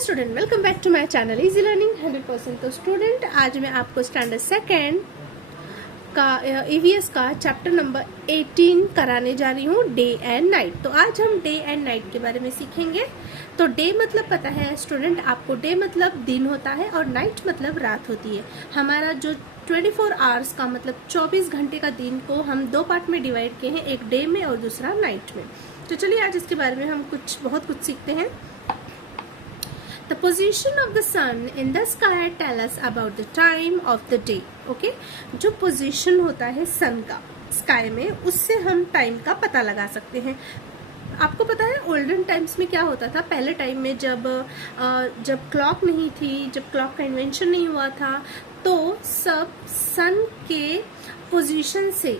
Student, welcome back to my channel easy learning 100%। तो student, आज मैं आपको स्टैंडर्ड सेकेंड का ईवीएस का चैप्टर नंबर 18 कराने जा रही हूँ, डे एंड नाइट। तो आज हम डे एंड नाइट के बारे में सीखेंगे। तो डे मतलब पता है स्टूडेंट आपको, डे मतलब दिन होता है और नाइट मतलब रात होती है। हमारा जो 24 आवर्स का मतलब 24 घंटे का दिन को हम दो पार्ट में डिवाइड किए हैं, एक डे में और दूसरा नाइट में। तो चलिए आज इसके बारे में हम बहुत कुछ सीखते हैं। The position of the sun in the sky tell us about the time of the day. Okay? जो पोजीशन होता है सन का स्काई में, उससे हम टाइम का पता लगा सकते हैं। आपको पता है ओल्डन टाइम्स में क्या होता था? पहले टाइम में जब क्लॉक नहीं थी, जब क्लॉक का इन्वेंशन नहीं हुआ था, तो सब सन के पोजीशन से,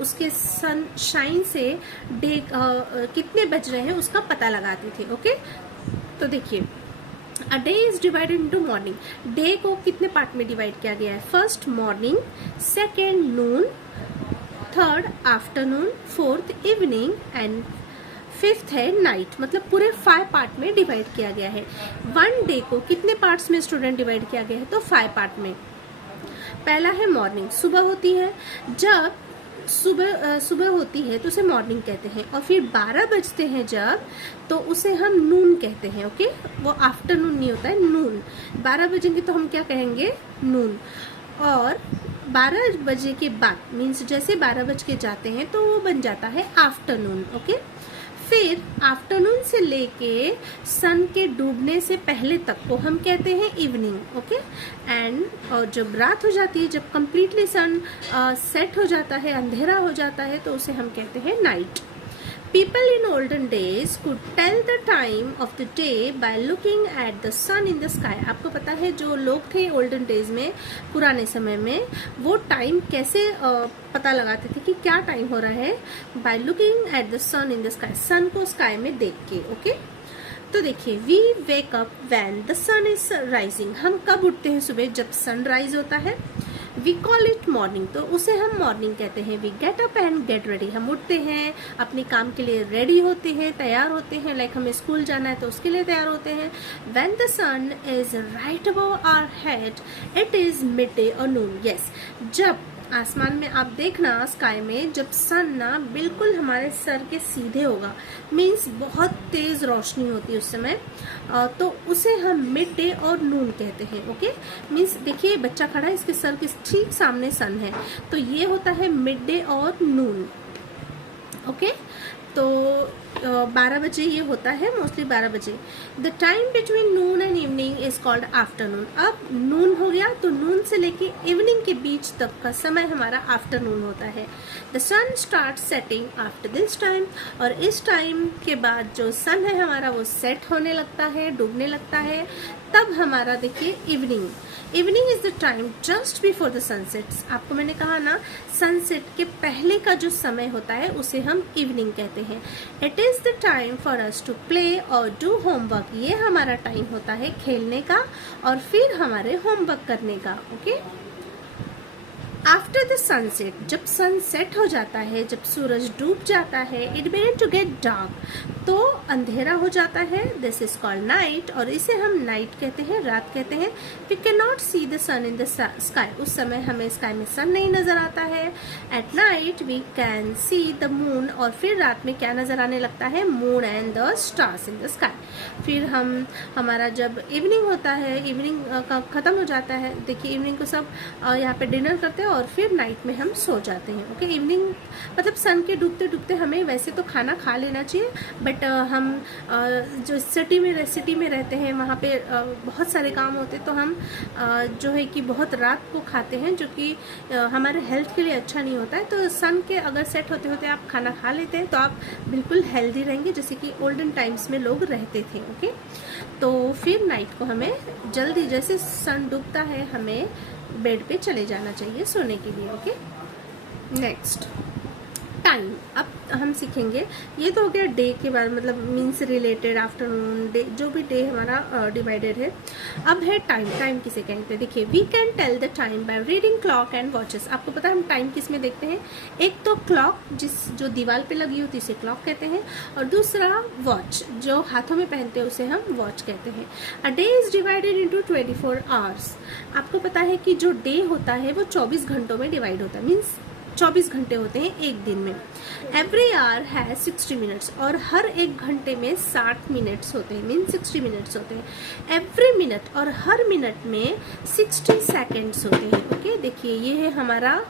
उसके सन शाइन से डे कितने बज रहे हैं उसका पता लगाते थे। ओके, तो देखिए, A day is divided into morning. Day को कितने पार्ट में डिवाइड किया गया है? First morning, second Noon, third afternoon, fourth evening and fifth है नाइट। मतलब पूरे 5 पार्ट में डिवाइड किया गया है। वन डे को कितने पार्ट्स में स्टूडेंट डिवाइड किया गया है? तो 5 पार्ट में। पहला है मॉर्निंग, सुबह होती है। जब सुबह होती है तो उसे मॉर्निंग कहते हैं, और फिर 12 बजते हैं जब, तो उसे हम नून कहते हैं। ओके, वो आफ्टरनून नहीं होता है, नून। 12 बजेंगे तो हम क्या कहेंगे? नून। और 12 बजे के बाद मीन्स जैसे 12 बज के जाते हैं तो वो बन जाता है आफ्टरनून। ओके, फिर आफ्टरनून से लेके सन के डूबने से पहले तक को हम कहते हैं इवनिंग। ओके, एंड और जब रात हो जाती है, जब कंप्लीटली सन सेट हो जाता है, अंधेरा हो जाता है, तो उसे हम कहते हैं night. People in olden days could tell the time of the day by looking at the sun in the sky. आपको पता है जो लोग थे ओल्डन डेज में, पुराने समय में, वो टाइम कैसे पता लगाते थे कि क्या टाइम हो रहा है? By looking at the sun in the sky. सन को स्काई में देख के। ओके, तो देखिए, we wake up when the sun is rising. हम कब उठते हैं? सुबह जब सन राइज होता है। वी कॉल इट मॉर्निंग, तो उसे हम मॉर्निंग कहते हैं। We get up and get ready, हम उठते हैं, अपने काम के लिए रेडी होते हैं, तैयार होते हैं। लाइक हमें स्कूल जाना है तो उसके लिए तैयार होते हैं। When the sun is right above our head it is midday और नून। यस, जब आसमान में आप देखना स्काई में, जब सन ना बिल्कुल हमारे सर के सीधे होगा, मीन्स बहुत तेज रोशनी होती है उस समय, तो उसे हम मिड डे और नून कहते हैं। ओके, मीन्स देखिए बच्चा खड़ा है, इसके सर के ठीक सामने सन है, तो ये होता है मिड डे और नून। ओके, तो 12 बजे ये होता है, मोस्टली 12 बजे। The time between Noon and evening is called afternoon. अब नून हो गया तो नून से लेके इवनिंग के बीच तक का समय हमारा आफ्टरनून होता है। The sun start setting after this time, और इस टाइम के बाद जो सन है हमारा वो सेट होने लगता है, डूबने लगता है। तब हमारा देखिए evening is the time just before the sunsets. आपको मैंने कहा ना, सनसेट के पहले का जो समय होता है उसे हम इवनिंग कहते हैं। It is the time for us to play और डू होमवर्क। ये हमारा टाइम होता है खेलने का और फिर हमारे होमवर्क करने का। ओके, आफ्टर द सनसेट, जब सनसेट हो जाता है, जब सूरज डूब जाता है, it begin to get dark, तो अंधेरा हो जाता है। दिस इज कॉल्ड नाइट, और इसे हम नाइट कहते हैं, रात कहते हैं। We can not see the sun in the sky, उस समय हमें स्काई में सन नहीं नजर आता है। At night we can see the moon, और फिर रात में क्या नजर आने लगता है? Moon and the stars in the sky. फिर हमारा जब इवनिंग होता है, इवनिंग का खत्म हो जाता है, देखिए इवनिंग को सब यहाँ पे डिनर करते हैं और फिर नाइट में हम सो जाते हैं। ओके, इवनिंग मतलब सन के डूबते डूबते हमें वैसे तो खाना खा लेना चाहिए, बट हम जो सिटी में रहते हैं, वहाँ पे बहुत सारे काम होते हैं, तो हम जो है कि बहुत रात को खाते हैं, जो कि हमारे हेल्थ के लिए अच्छा नहीं होता है। तो सन के अगर सेट होते होते आप खाना खा लेते हैं तो आप बिल्कुल हेल्दी रहेंगे, जैसे कि ओल्डन टाइम्स में लोग रहते थे। ओके, तो फिर नाइट को हमें जल्दी, जैसे सन डूबता है, हमें बेड पे चले जाना चाहिए सोने के लिए। Okay, next time. अब हम सीखेंगे। ये तो हो गया डे के बारे में, मतलब मीन्स रिलेटेड, आफ्टरनून, डे, जो भी डे हमारा डिवाइडेड है। अब है टाइम। टाइम किसे कहते हैं? देखिए, we can tell the time by reading clock and watches. आपको पता है हम टाइम किस में देखते हैं? एक तो क्लॉक, जो दीवार पे लगी होती है उसे क्लॉक कहते हैं, और दूसरा वॉच, जो हाथों में पहनते हैं उसे हम वॉच कहते हैं। अ day is divided into 24 hours. आपको पता है कि जो डे होता है वो 24 घंटों में डिवाइड होता है, मीन्स 24 घंटे होते हैं एक दिन में। एवरी आवर हैज 60 मिनट्स, और हर एक घंटे में 60 मिनट्स होते हैं, मीन 60 मिनट्स होते हैं। एवरी मिनट, और हर मिनट में 60 सेकेंड्स होते हैं। ओके, देखिए ये है हमारा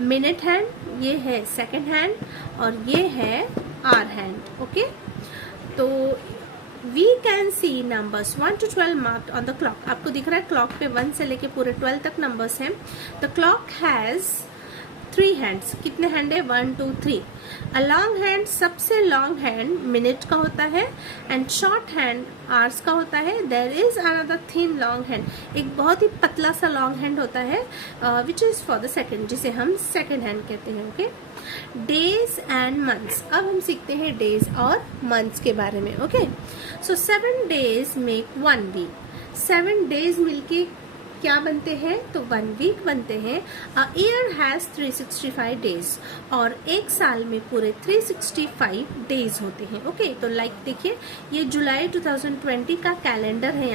मिनट हैंड, ये है सेकेंड हैंड, और ये है आवर हैंड। ओके, तो we can see numbers 1 to 12 marked on the clock. आपको दिख रहा है क्लॉक पे 1 से लेके पूरे 12 तक नंबर्स हैं। The clock has 3 hands. कितने हैंड है? 1 2 3। अ लॉन्ग हैंड, सबसे लॉन्ग हैंड मिनट का होता है, एंड शॉर्ट हैंड आवर्स का होता है। There is another thin long hand, एक बहुत ही पतला सा लॉन्ग हैंड होता है, which is for the second, जिसे हम सेकेंड हैंड कहते हैं। Okay, days and months. अब हम सीखते हैं डेज और मंथ्स के बारे में। ओके, सो 7 days मेक 1 week। 7 days मिलके क्या बनते हैं? तो 1 week बनते हैं। अ ईयर हैज 365 days, और एक साल में पूरे 365 days होते हैं। ओके, तो लाइक देखिए, ये जुलाई 2020 का कैलेंडर है।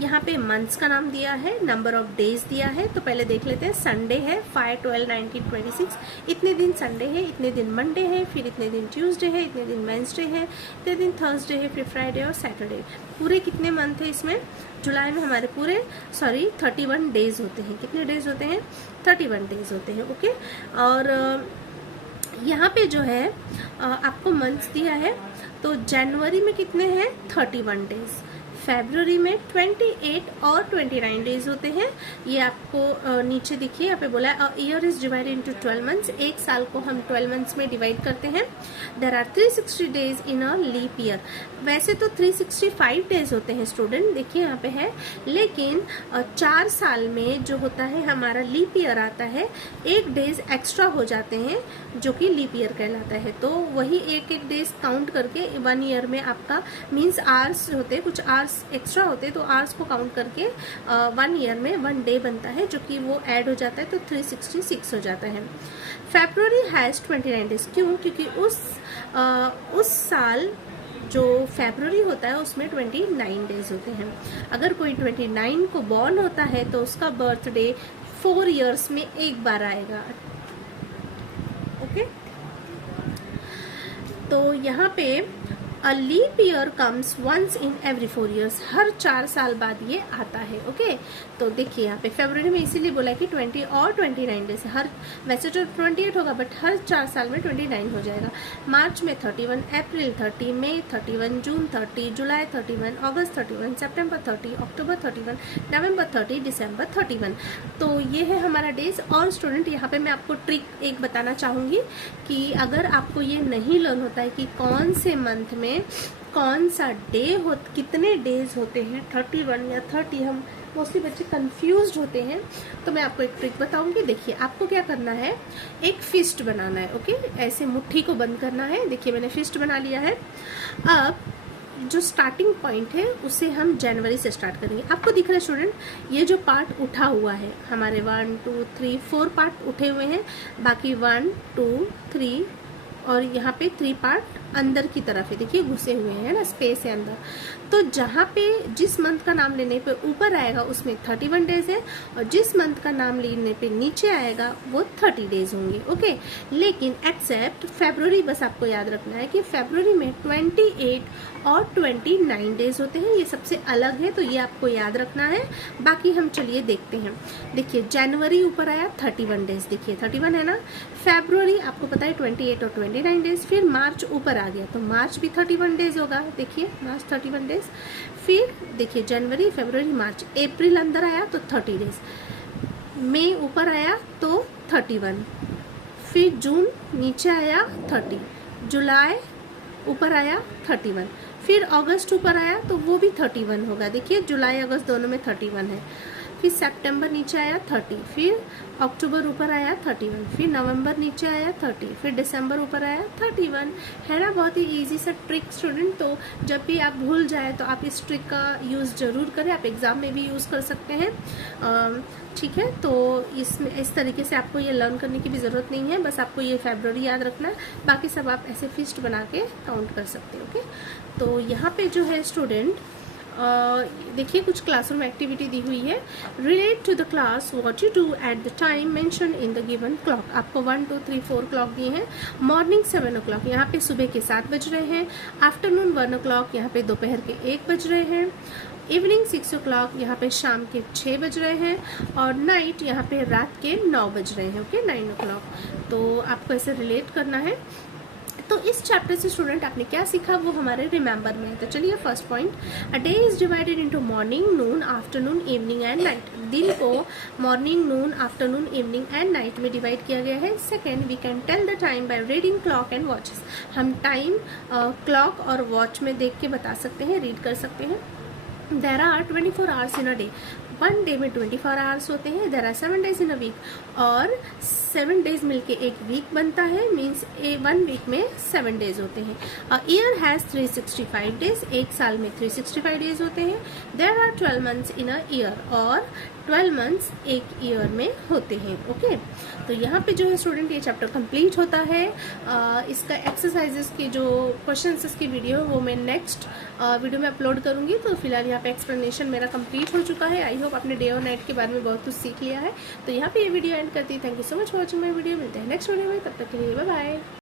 यहाँ पे मंथ्स का नाम दिया है, नंबर ऑफ डेज दिया है। तो पहले देख लेते हैं। संडे है 5/12/1926, इतने दिन संडे है, इतने दिन मंडे है, फिर इतने दिन ट्यूसडे है, इतने दिन वेंसडे है, इतने दिन थर्सडे है, फिर फ्राइडे और सैटरडे। पूरे कितने मंथ है इसमें? जुलाई में हमारे पूरे 31 डेज होते हैं। कितने डेज होते हैं? 31 डेज होते हैं। ओके, और यहाँ पे जो है आपको मंथ्स दिया है, तो जनवरी में कितने हैं? 31 डेज। फरवरी में 28 और 29 डेज होते हैं। ये आपको नीचे देखिए, यहाँ पे बोला है year is divided into 12 months. एक साल को हम 12 मंथ्स में डिवाइड करते हैं। There are 360 days in a leap year. वैसे तो 365 डेज होते हैं स्टूडेंट, देखिए यहाँ पे है, लेकिन 4 साल में जो होता है हमारा लीप ईयर आता है, 1 डेज एक्स्ट्रा हो जाते हैं, जो कि लीप ईयर कहलाता है। तो वही एक डेज काउंट करके 1 ईयर में आपका मीन्स आवर्स होते हैं, कुछ आवर्स एक्स्ट्रा होते हैं, तो आवर्स को काउंट करके 1 ईयर में 1 डे बनता है, जो कि वो ऐड हो जाता है, तो 366 हो जाता है। फरवरी हैज 29 डेज। क्यों? क्योंकि उस साल जो फरवरी होता है उसमें 29 डेज होते हैं। अगर कोई 29 को बॉर्न होता है तो उसका बर्थडे 4 ईयर्स में एक बार आएगा। ओके, तो यहाँ पे a leap year comes once in every 4 years। हर 4 साल बाद ये आता है। ओके, तो देखिए यहाँ पे फरवरी में इसीलिए बोला कि 20 और 29 डेज, हर वैसे तो 28 होगा, बट हर 4 साल में 29 हो जाएगा। मार्च में 31, अप्रैल 30, मई 31, जून 30, जुलाई 31, अगस्त 31, सितंबर 30, अक्टूबर 31, नवंबर 30, दिसंबर 31। तो ये है हमारा डेज। और स्टूडेंट यहाँ पे मैं आपको ट्रिक एक बताना चाहूँगी कि अगर आपको ये नहीं लर्न होता है कि कौन से मंथ में कौन सा डे हो, कितने डेज होते हैं, 31 या 30, हम मोस्टली बच्चे कंफ्यूज्ड होते हैं, तो मैं आपको एक ट्रिक बताऊंगी। देखिए, आपको क्या करना है, एक फिस्ट बनाना है। ओके, ऐसे मुट्ठी को बंद करना है। देखिए मैंने फिस्ट बना लिया है। अब जो स्टार्टिंग पॉइंट है उसे हम जनवरी से स्टार्ट करेंगे। आपको दिख रहा है स्टूडेंट, ये जो पार्ट उठा हुआ है हमारे 1 2 3 4 पार्ट उठे हुए हैं, बाकी 1 2 3 और यहाँ पे 3 पार्ट अंदर की तरफ है, देखिए घुसे हुए हैं ना, स्पेस है अंदर। तो जहाँ पे जिस मंथ का नाम लेने पे ऊपर आएगा उसमें 31 डेज है, और जिस मंथ का नाम लेने पे नीचे आएगा वो 30 डेज होंगे। ओके, लेकिन एक्सेप्ट फरवरी, बस आपको याद रखना है कि फरवरी में 28 और 29 डेज होते हैं, ये सबसे अलग है, तो ये आपको याद रखना है। बाकी हम चलिए देखते हैं। देखिए जनवरी ऊपर आया 31 डेज, देखिए 31 है ना। फरवरी आपको पता है 28 और 29 डेज। फिर मार्च ऊपर आ गया तो मार्च भी 31 डेज होगा, देखिए मार्च 31 डेज। फिर देखिए जनवरी फरवरी मार्च, अप्रैल अंदर आया तो 30 डेज, मई ऊपर आया तो 31, फिर जून नीचे आया 30, जुलाई ऊपर आया 31, फिर अगस्त ऊपर आया तो वो भी 31 होगा, देखिए जुलाई अगस्त दोनों में 31 है। फिर सितंबर नीचे आया 30, फिर अक्टूबर ऊपर आया 31, फिर नवंबर नीचे आया 30, फिर दिसंबर ऊपर आया 31। है ना, बहुत ही इजी सा ट्रिक स्टूडेंट। तो जब भी आप भूल जाए तो आप इस ट्रिक का यूज़ ज़रूर करें, आप एग्ज़ाम में भी यूज़ कर सकते हैं। ठीक है, तो इसमें इस तरीके से आपको ये लर्न करने की भी ज़रूरत नहीं है, बस आपको ये फेब्रुअरी याद रखना है, बाकी सब आप ऐसे फिस्ट बना के काउंट कर सकते हैं। ओके, तो यहाँ पे जो है स्टूडेंट देखिए कुछ क्लासरूम एक्टिविटी दी हुई है। Relate to the class what you do at the time mention in the given clock. आपको 1 2 3 4 क्लॉक दिए हैं। मॉर्निंग 7 o'clock, यहाँ पे सुबह के 7 बज रहे हैं। आफ्टरनून 1 o'clock, यहाँ पे दोपहर के 1 बज रहे हैं। इवनिंग 6 o'clock, यहाँ पे शाम के 6 बज रहे हैं। और नाइट यहाँ पे रात के 9 बज रहे हैं। Okay, 9 o'clock। तो आपको ऐसे रिलेट करना है। तो इस चैप्टर से स्टूडेंट आपने क्या सीखा वो हमारे रिमेंबर में है। तो चलिए first point, a day is divided into morning, noon, afternoon, evening and night. दिन को morning, noon, afternoon, evening and night में डिवाइड किया गया है। Second, we can tell the time by reading clock and watches. हम time clock और watch में देख के बता सकते हैं, रीड कर सकते हैं। There are 24 hours in a day, 1 day में 24 hours होते हैं। There are 7 days in a week, और 7 days मिलके एक वीक बनता है, मीन्स 1 वीक में 7 days होते हैं। अ ईयर हैज़ 365 days, एक साल में 365 days होते हैं। There are 12 months in a year, और 12 months एक ईयर में होते हैं। ओके, तो यहाँ पे जो है स्टूडेंट ये चैप्टर कंप्लीट होता है। इसका एक्सरसाइजेस की जो क्वेश्चन की वीडियो वो मैं नेक्स्ट वीडियो में अपलोड करूँगी। तो फिलहाल यहाँ पे एक्सप्लेनेशन मेरा कंप्लीट हो चुका है। आई होप आपने डे और नाइट के बारे में बहुत कुछ सीख लिया है। तो यहाँ पे ये वीडियो एंड करती है। Thank you so much for watching my video. मिलते हैं नेक्स्ट वीडियो में, तब तक के लिए बाय बाय।